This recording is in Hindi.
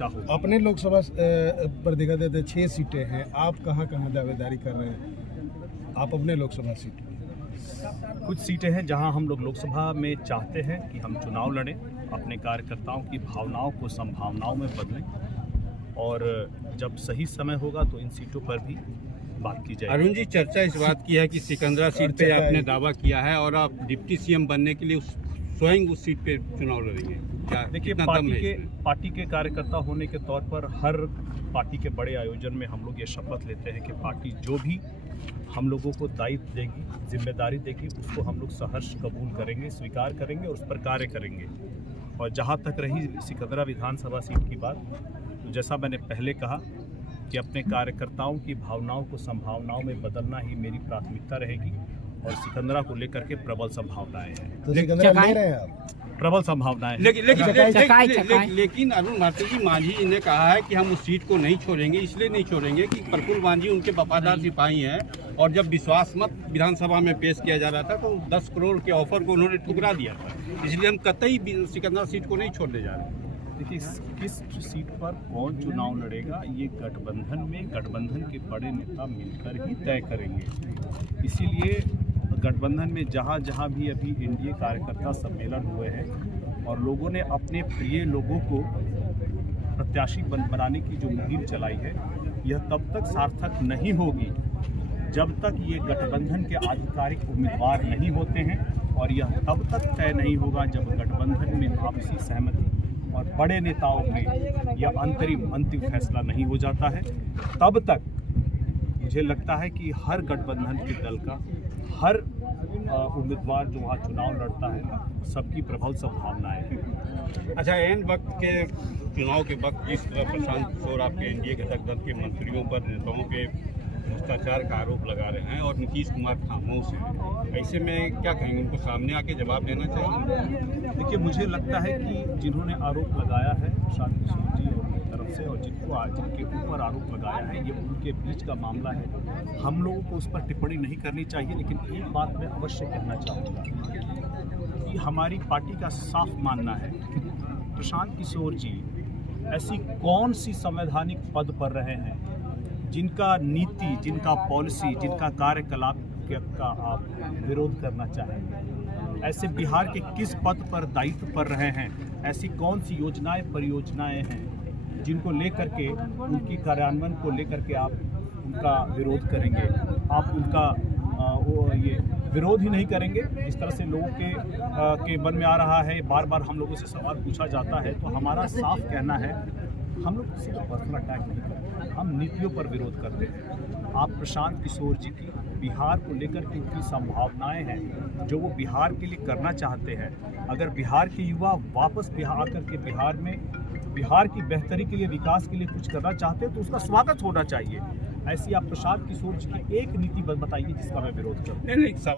प्राथमिकता होगी। अपने लोकसभा पर देखा जाए तो 6 सीटें हैं, आप कहाँ कहाँ दावेदारी कर रहे हैं? आप अपने लोकसभा सीट में कुछ सीटें हैं जहां हम लोग लोकसभा में चाहते हैं कि हम चुनाव लड़ें, अपने कार्यकर्ताओं की भावनाओं को संभावनाओं में बदलें, और जब सही समय होगा तो इन सीटों पर भी बात की जाएगी। अरुण जी, चर्चा इस बात की है कि सिकंदरा सीट पे आपने दावा किया है और आप डिप्टी सीएम बनने के लिए स्वयं उस सीट पे चुनाव लड़ेंगे। क्या देखिए, पार्टी के कार्यकर्ता होने के तौर पर हर पार्टी के बड़े आयोजन में हम लोग ये शपथ लेते हैं कि पार्टी जो भी हम लोगों को दायित्व देगी, जिम्मेदारी देगी, उसको हम लोग सहर्ष कबूल करेंगे, स्वीकार करेंगे और उस पर कार्य करेंगे। और जहाँ तक रही सिकंदरा विधानसभा सीट की बात, तो जैसा मैंने पहले कहा कि अपने कार्यकर्ताओं की भावनाओं को संभावनाओं में बदलना ही मेरी प्राथमिकता रहेगी, और सिकंदरा को लेकर के प्रबल संभावनाएं हैं। तो सिकंदरा ले रहे हैं आप? प्रबल संभावनाएं हैं। लेकिन अरुण भारती जी, मांझी ने कहा है कि हम उस सीट को नहीं छोड़ेंगे, इसलिए नहीं छोड़ेंगे कि प्रफुल्ल मांझी उनके वफादार सिपाही हैं, और जब विश्वास मत विधानसभा में पेश किया जा रहा था तो 10 करोड़ के ऑफर को उन्होंने ठुकरा दिया था, इसलिए हम कतई सिकंदरा सीट को नहीं छोड़ने जा रहे। देखिए, किस सीट पर कौन चुनाव लड़ेगा ये गठबंधन के बड़े नेता मिलकर ही तय करेंगे। इसीलिए गठबंधन में जहाँ भी अभी एनडीए कार्यकर्ता सम्मेलन हुए हैं और लोगों ने अपने प्रिय लोगों को प्रत्याशी बनाने की जो मुहिम चलाई है, यह तब तक सार्थक नहीं होगी जब तक ये गठबंधन के आधिकारिक उम्मीदवार नहीं होते हैं, और यह तब तक तय नहीं होगा जब गठबंधन में आपसी सहमति और बड़े नेताओं में यह अंतिम फैसला नहीं हो जाता है। तब तक मुझे लगता है कि हर गठबंधन के दल का हर उम्मीदवार जो वहाँ चुनाव लड़ता है, सबकी प्रबल संभावनाएं हैं। अच्छा, एन वक्त के चुनाव के वक्त जिस तरह प्रशांत किशोर आपके एनडीए घटक दल के मंत्रियों पर, नेताओं पे भ्रष्टाचार का आरोप लगा रहे हैं और नीतीश कुमार खामोश हैं, ऐसे में क्या कहेंगे? उनको सामने आके जवाब देना चाहिए। देखिए, मुझे लगता है कि जिन्होंने आरोप लगाया है प्रशांत किशोर जी की तरफ से, और जिनके ऊपर आरोप लगाया है, ये उनके बीच का मामला है। हम लोगों को उस पर टिप्पणी नहीं करनी चाहिए, लेकिन एक बात मैं अवश्य कहना चाहूँगा कि हमारी पार्टी का साफ मानना है कि प्रशांत किशोर जी ऐसी कौन सी संवैधानिक पद पर रहे हैं जिनका नीति, जिनका पॉलिसी, जिनका कार्यकलाप का आप विरोध करना चाहेंगे? ऐसे बिहार के किस पद पर दायित्व पर रहे हैं? ऐसी कौन सी परियोजनाएं हैं जिनको लेकर के, उनकी कार्यान्वयन को लेकर के आप उनका विरोध करेंगे? आप उनका ये विरोध ही नहीं करेंगे। जिस तरह से लोगों के मन में आ रहा है, बार बार हम लोगों से सवाल पूछा जाता है, तो हमारा साफ कहना है, हम लोग किसी को पर्सनल अटैक नहीं करते, हम नीतियों पर विरोध करते हैं। आप प्रशांत किशोर जी की बिहार को लेकर के उनकी संभावनाएं हैं, जो वो बिहार के लिए करना चाहते हैं। अगर बिहार के युवा वापस बिहार आकर के बिहार की बेहतरी के लिए, विकास के लिए कुछ करना चाहते हैं, तो उसका स्वागत होना चाहिए। ऐसी आप प्रशांत किशोर जी की एक नीति बताइए जिसका मैं विरोध करूँ।